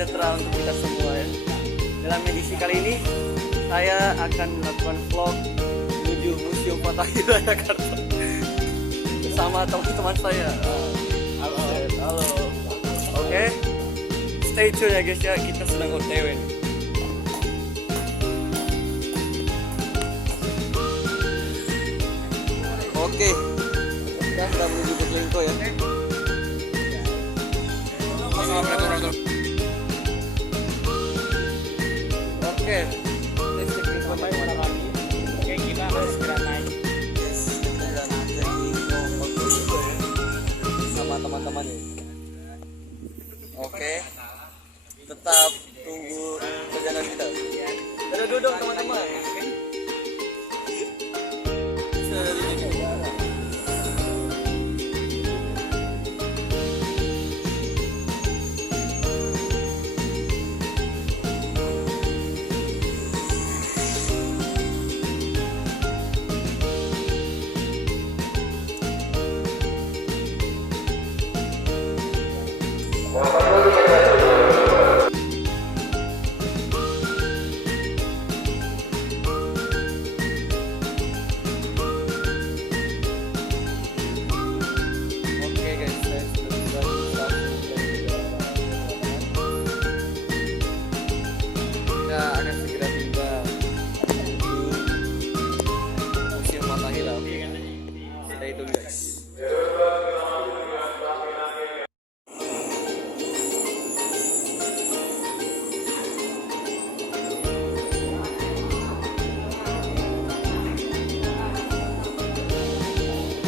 sejahtera untuk kita semua ya. Dalam edisi kali ini saya akan melakukan vlog menuju Museum Fathahillah Jakarta bersama teman-teman saya. Halo. Halo. Oke. Stay tune ya guys ya, kita sedang OTW nih. Oke. Kita sudah menuju ke Lingko ya. Oke, let's check Lingko mana kali. Oke, kita harus segera naik. Yes, kita akan cek Lingko foto juga ya sama teman-teman ya. Oke, tetap tunggu perjalanan kita. Dadah dulu dong teman-teman.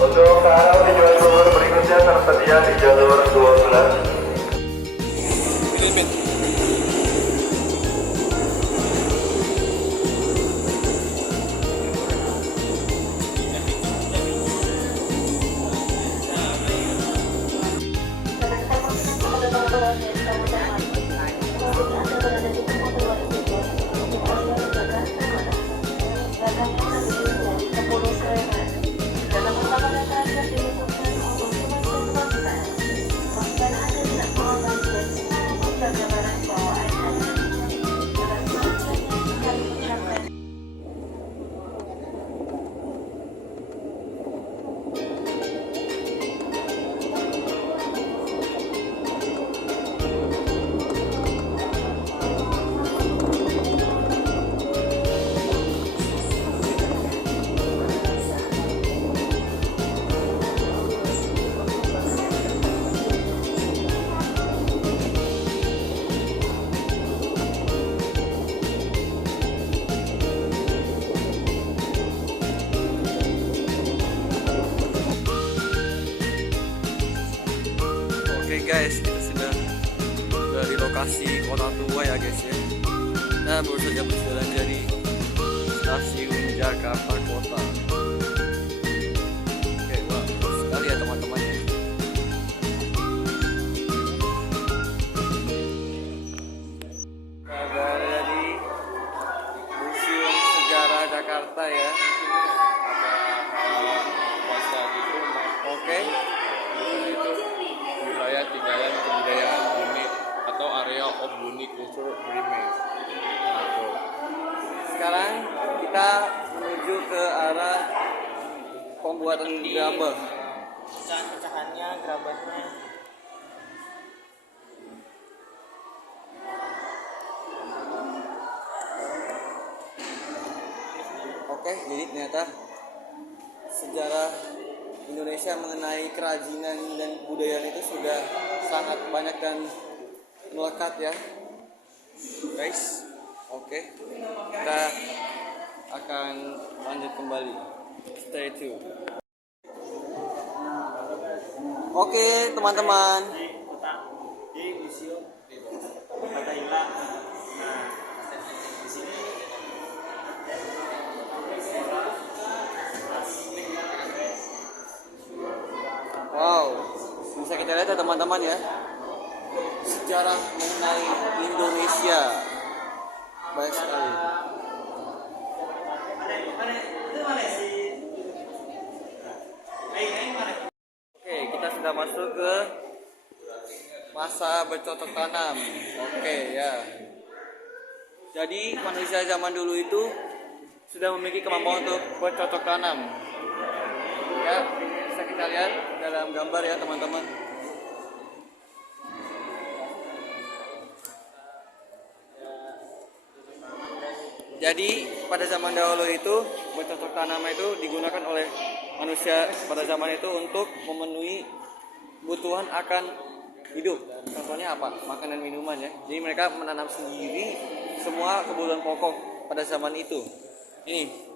Untuk arah tujuan berikutnya tersedia di jalur 12. Oke guys, kita sudah di lokasi Kota Tua ya guys ya. Kita baru saja berjalan dari stasiun Jakarta Kota. Oke, wah, bagus sekali ya teman-teman ya. Kita berada di Museum Sejarah Jakarta ya. Oke. Wilayah tinggalan kebudayaan Buni atau area of Buni Culture Remains. Sekarang kita menuju ke arah pembuatan gerabah. Pecahan-pecahannya, gerabahnya. Oke, jadi ternyata sejarah Indonesia mengenai kerajinan dan budaya itu sudah sangat banyak dan melekat ya guys. Oke, kita akan lanjut kembali, stay tune. Oke teman-teman, Di Museum Fathahillah. Nah, di sini wow, bisa kita lihat ya teman-teman ya, sejarah mengenai Indonesia baik sekali. Oke, kita sudah masuk ke masa bercocok tanam. Oke ya. Jadi manusia zaman dulu itu sudah memiliki kemampuan untuk bercocok tanam. Ya, bisa kita lihat dalam gambar ya teman-teman. Jadi pada zaman dahulu itu bercocok tanam itu digunakan oleh manusia pada zaman itu untuk memenuhi kebutuhan akan hidup. Contohnya apa? Makanan, minuman ya. Jadi mereka menanam sendiri semua kebutuhan pokok pada zaman itu. Ini.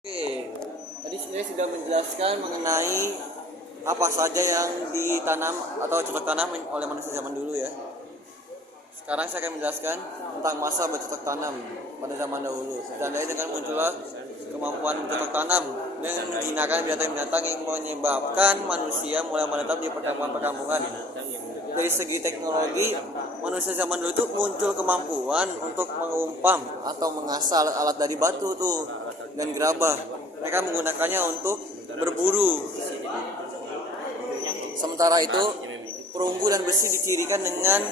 Oke, tadi saya sudah menjelaskan mengenai apa saja yang ditanam atau cocok tanam oleh manusia zaman dulu ya. Sekarang saya akan menjelaskan tentang masa bercocok tanam pada zaman dahulu. Ditandai dengan munculnya kemampuan bercocok tanam dengan menjinakkan binatang-binatang yang menyebabkan manusia mulai menetap di perkampungan-perkampungan. Dari segi teknologi, manusia zaman dulu itu muncul kemampuan untuk mengumpam atau mengasah alat dari batu tuh dan gerabah. Mereka menggunakannya untuk berburu. Sementara itu, perunggu dan besi dicirikan dengan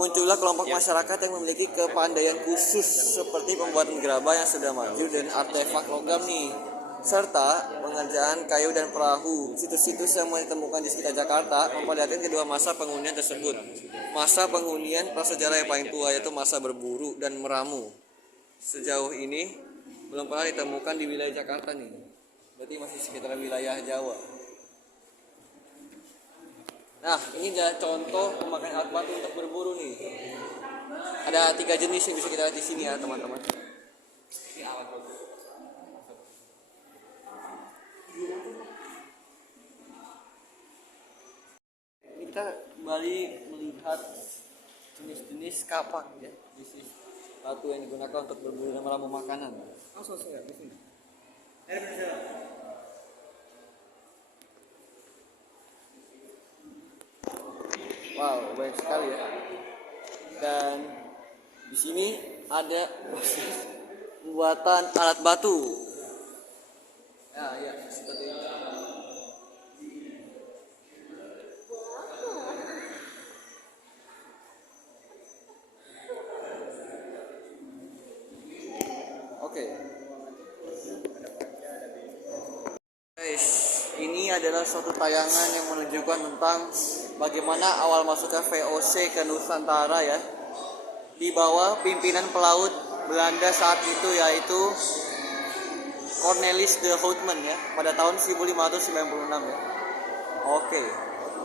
munculnya kelompok masyarakat yang memiliki kepandaian khusus seperti pembuatan gerabah yang sudah maju dan artefak logam nih, serta pengerjaan kayu dan perahu. Situs-situs yang ditemukan di sekitar Jakarta memperlihatkan kedua masa penghunian tersebut. Masa penghunian prasejarah yang paling tua yaitu masa berburu dan meramu. Sejauh ini belum pernah ditemukan di wilayah Jakarta nih. Berarti masih sekitar wilayah Jawa. Nah, ini adalah contoh pemakaian alat batu untuk berburu nih. Ada 3 jenis yang bisa kita lihat di sini ya, teman-teman. Ini alat batu. Ini kita kembali melihat jenis-jenis kapak ya. Jenis batu yang digunakan untuk berburu dan meramu makanan. Langsung saya di sini. Wow, banyak sekali ya. Dan di sini ada buatan alat batu. Ya, seperti ini. Oke. Guys, ini adalah suatu tayangan yang menunjukkan tentang bagaimana awal masuknya VOC ke Nusantara ya, di bawah pimpinan pelaut Belanda saat itu yaitu Cornelis de Houtman ya, pada tahun 1596 ya. Oke,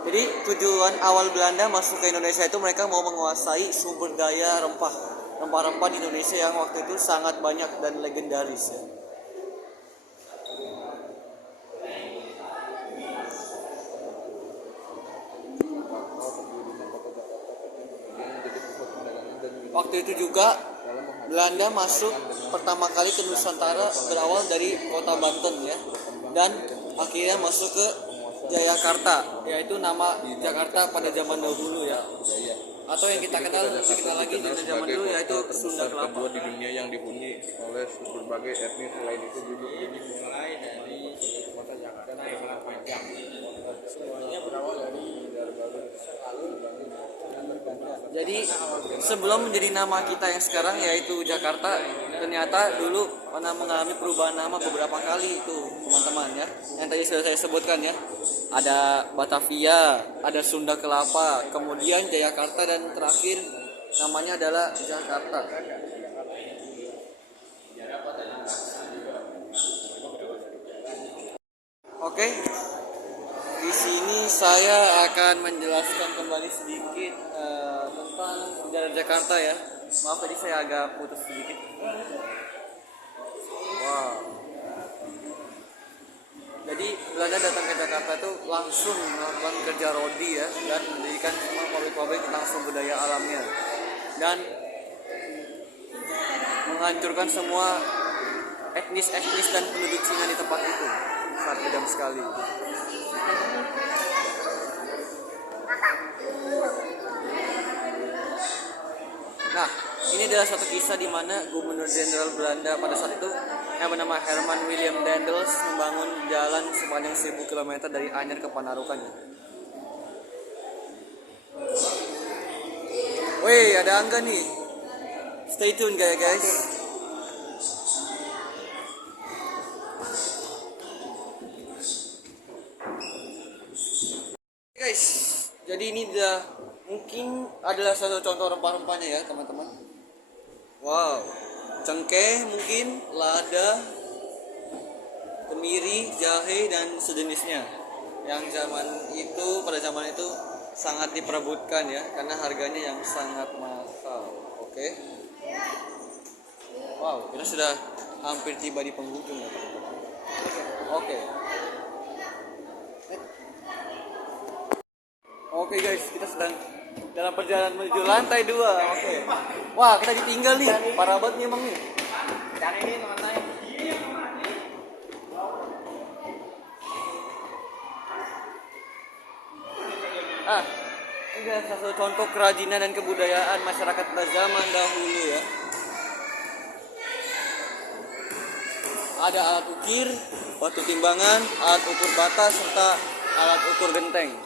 jadi tujuan awal Belanda masuk ke Indonesia itu mereka mau menguasai sumber daya rempah-rempah di Indonesia yang waktu itu sangat banyak dan legendaris ya. Waktu itu juga Belanda masuk pertama kali ke Nusantara berawal dari kota Banten ya, dan akhirnya masuk ke Jayakarta, yaitu nama Jakarta pada zaman dahulu ya, atau yang kita kenal lagi dari zaman dulu yaitu Sunda Kelapa. Kedua di dunia yang dihuni oleh berbagai etnis selain itu juga dimulai dari kota Jakarta yang sangat panjang. Semuanya berawal dari Jadi sebelum menjadi nama kita yang sekarang yaitu Jakarta, ternyata dulu pernah mengalami perubahan nama beberapa kali itu teman-teman ya. Yang tadi sudah saya sebutkan ya. Ada Batavia, ada Sunda Kelapa, kemudian Jayakarta, dan terakhir namanya adalah Jakarta. Oke. Di sini saya akan menjelaskan kembali sedikit tentang sejarah Jakarta ya. Maaf tadi saya agak putus sedikit. Wow. Jadi Belanda datang ke Jakarta itu langsung melakukan kerja rodi ya, dan mendirikan semua pabrik-pabrik tentang sumber daya alamnya, dan menghancurkan semua etnis dan penduduk Cina di tempat itu. sangat kejam sekali. Nah, ini adalah suatu kisah di mana Gubernur Jenderal Belanda pada saat itu yang bernama Herman William Daendels membangun jalan sepanjang 1000 km dari Anyer ke Panarukan. Wih, ada angga nih. Stay tune guys. Guys, jadi ini udah mungkin adalah satu contoh rempah-rempahnya ya teman-teman. Wow, cengkeh mungkin, lada, kemiri, jahe dan sejenisnya. Yang pada zaman itu sangat diperebutkan ya, karena harganya yang sangat mahal. Oke. Wow, kita sudah hampir tiba di penghujung ya teman-teman. Oke. Oke guys, kita sedang dalam perjalanan menuju lantai 2. Oke. Wah, kita ditinggal nih. Parah banget nih emang nih. Cari ini teman saya. Ini adalah satu contoh kerajinan dan kebudayaan masyarakat pada zaman dahulu ya. Ada alat ukir, batu timbangan, alat ukur bata, serta alat ukur genteng.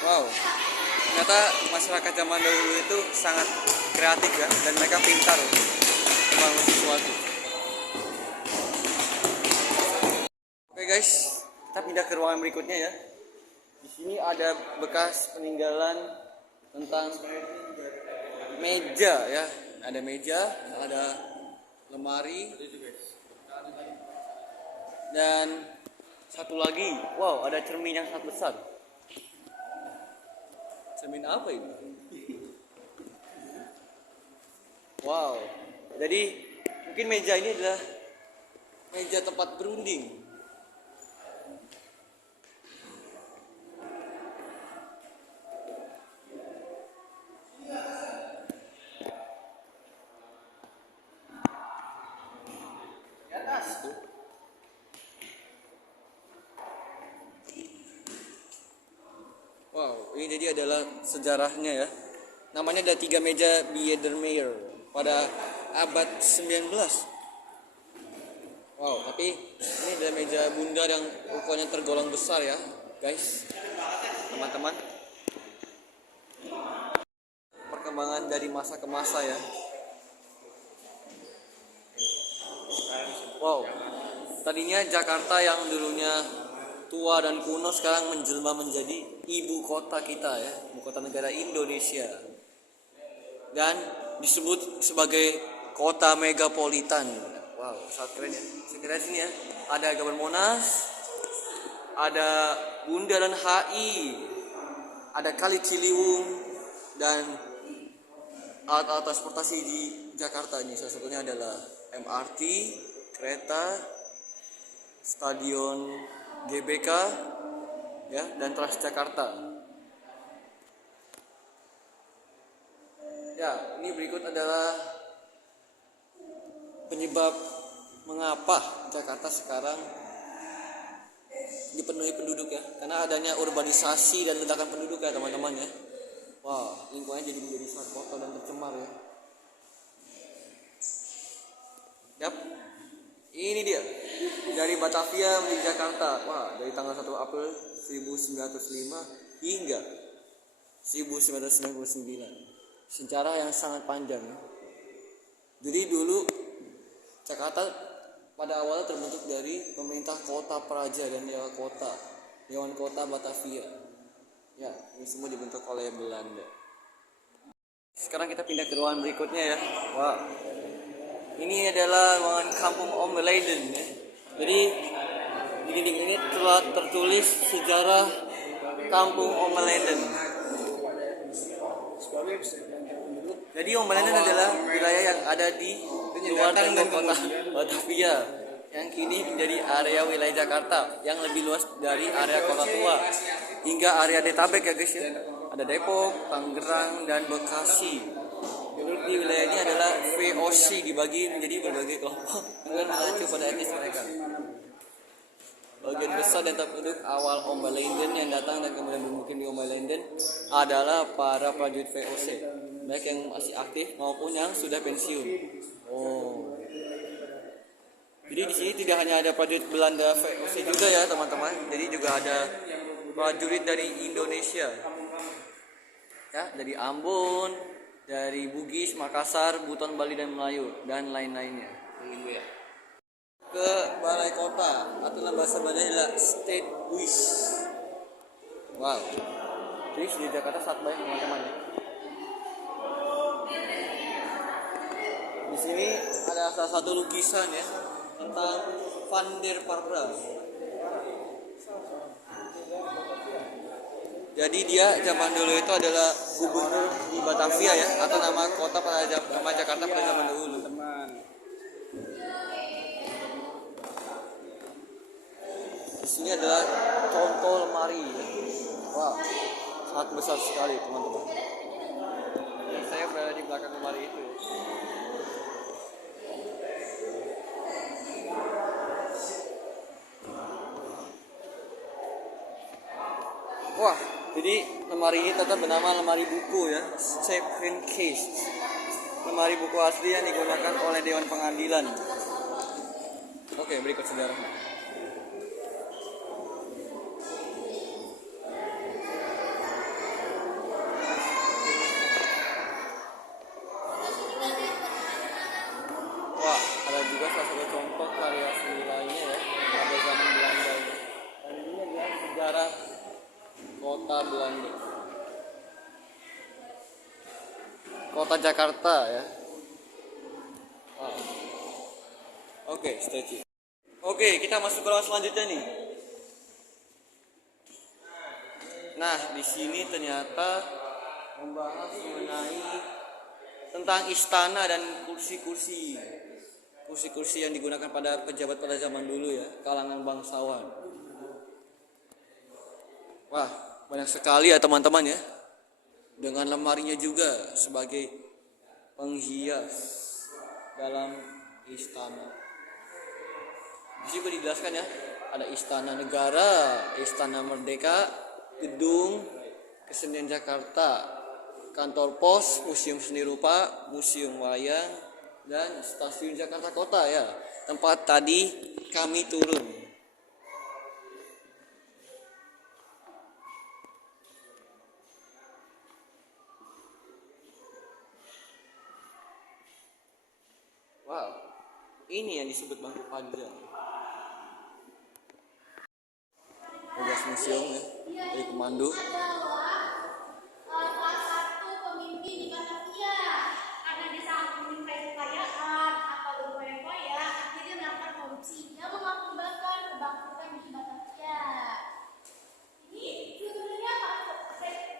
Wow, ternyata masyarakat zaman dahulu itu sangat kreatif ya, dan mereka pintar membangun sesuatu. Oke guys, kita pindah ke ruangan berikutnya ya. Di sini ada bekas peninggalan tentang meja ya. Ada meja, ada lemari, dan satu lagi, wow, ada cermin yang sangat besar. Cermin apa ini? Wow, jadi mungkin meja ini adalah meja tempat berunding. Wow, ini jadi adalah sejarahnya ya. Namanya ada 3 meja Biedermeier pada abad 19. Wow, tapi ini adalah meja bundar yang ukurannya tergolong besar ya, guys. Teman-teman. Perkembangan dari masa ke masa ya. Wow. Tadinya Jakarta yang dulunya tua dan kuno sekarang menjelma menjadi ibu kota kita ya, ibu kota negara Indonesia, dan disebut sebagai kota megapolitan. Wow, sangat keren ya. Sekira sini ya, ada gambar Monas, ada Bundaran HI, ada Kali Ciliwung, dan alat-alat transportasi di Jakarta ini salah satunya adalah MRT, kereta, stadion GBK ya, dan Transjakarta. Ya, ini berikut adalah penyebab mengapa Jakarta sekarang dipenuhi penduduk ya, karena adanya urbanisasi dan ledakan penduduk ya teman-teman ya. Wah, lingkungannya jadi menjadi sangat kotor dan tercemar ya. Yap. Ini dia, dari Batavia menuju Jakarta. Wah, dari tanggal 1 April 1905 hingga 1999. Sejarah yang sangat panjang. Jadi dulu Jakarta pada awalnya terbentuk dari pemerintah kota Praja dan Dewan Kota Batavia. Ya, ini semua dibentuk oleh Belanda. Sekarang kita pindah ke ruangan berikutnya ya. Wah. Ini adalah ruangan kampung Omeleden ya. Jadi di dinding ini telah tertulis sejarah kampung Omeleden. Jadi Omeleden adalah wilayah yang ada di luar tembok kota Batavia yang kini menjadi area wilayah Jakarta yang lebih luas dari area kota tua hingga area Detabek ya guys ya. Ada Depok, Tangerang, dan Bekasi. Di wilayah ini adalah VOC dibagi menjadi berbagai kelompok dengan mengacu pada etnis mereka. Bagian besar dan penduduk awal Ommelanden yang datang dan kemudian bermukim di Ommelanden adalah para prajurit VOC, baik yang masih aktif maupun yang sudah pensiun. Oh. Jadi di sini tidak hanya ada prajurit Belanda VOC juga ya teman-teman, jadi juga ada prajurit dari Indonesia, ya, dari Ambon, dari Bugis, Makassar, Buton, Bali dan Melayu dan lain-lainnya. Ke balai kota atau dalam bahasa Belanda adalah State Huis. Wow. Jadi di Jakarta saat baik teman-teman ya. Di sini ada salah satu lukisan ya tentang Van der Parbra. Jadi dia zaman dulu itu adalah gubernur di Batavia ya, atau nama kota pada nama Jakarta pada zaman dulu. Di sini adalah contoh lemari. Wah, sangat besar sekali teman-teman. Ini saya berada di belakang lemari itu. Wah, jadi lemari ini tetap bernama lemari buku ya, Stephen Case. Lemari buku asli yang digunakan oleh Dewan Pengadilan. Oke, berikut sejarahnya. Wah, ada juga salah satu contoh karya seni lainnya ya, pada zaman Belanda ini. Dan ini adalah sejarah kota Belanda, kota Jakarta ya. Wow. Oke, statue. Oke, kita masuk ke ruang selanjutnya nih. Nah, di sini ternyata membahas mengenai tentang istana dan kursi-kursi yang digunakan pada pejabat pada zaman dulu ya, kalangan bangsawan. Wah, banyak sekali ya teman-teman ya, dengan lemarinya juga sebagai penghias dalam istana. Di sini dijelaskan ya, ada istana negara, istana merdeka, gedung kesenian Jakarta, kantor pos, museum seni rupa, museum wayang, dan stasiun Jakarta Kota ya, tempat tadi kami turun. Wow, ini yang disebut bangku panjang. Tugas museum ya, dari komando. Salah satu pemimpin di Batavia karena dia sangat menyukai kekayaan atau berfoya-foya, akhirnya melakukan korupsi yang mengakibatkan kebangkrutan di Batavia. Ini sebenarnya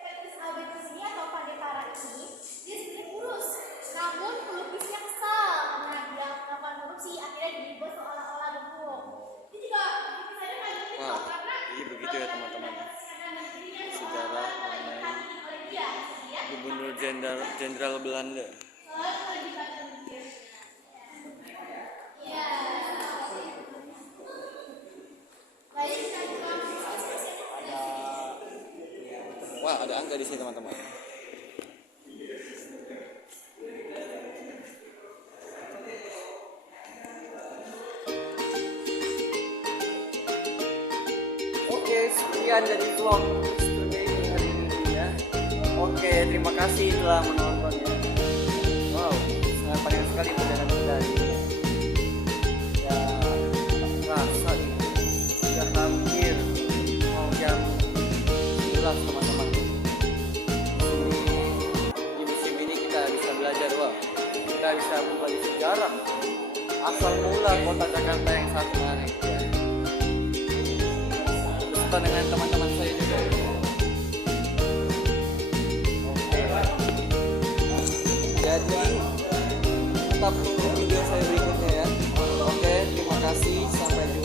Petrus Albertus ini atau Pandetara ini dia sebenarnya kurus, namun pelukisnya kesal karena dia melakukan korupsi, akhirnya dibuat seolah-olah gemuk. Ini juga lukisannya paling unik Wah, karena jadi begitu ya teman-teman. Sejarah mengenai Gubernur Jenderal Belanda. Wah, ada angka di sini teman-teman. Oke, sekian dari vlog today hari ini ya. Oke, terima kasih telah menonton ya. Wow, sangat panjang sekali perjalanan kita hari ini. Ya, rasa itu sudah hampir mau jam 11 teman-teman. Di musim ini kita bisa belajar, wah, kita bisa belajar sejarah asal mula kota Jakarta yang sangat menarik ya. Dengan teman-teman saya juga. Oke. Jadi tetap tunggu video saya berikutnya ya. Oke, terima kasih, sampai jumpa.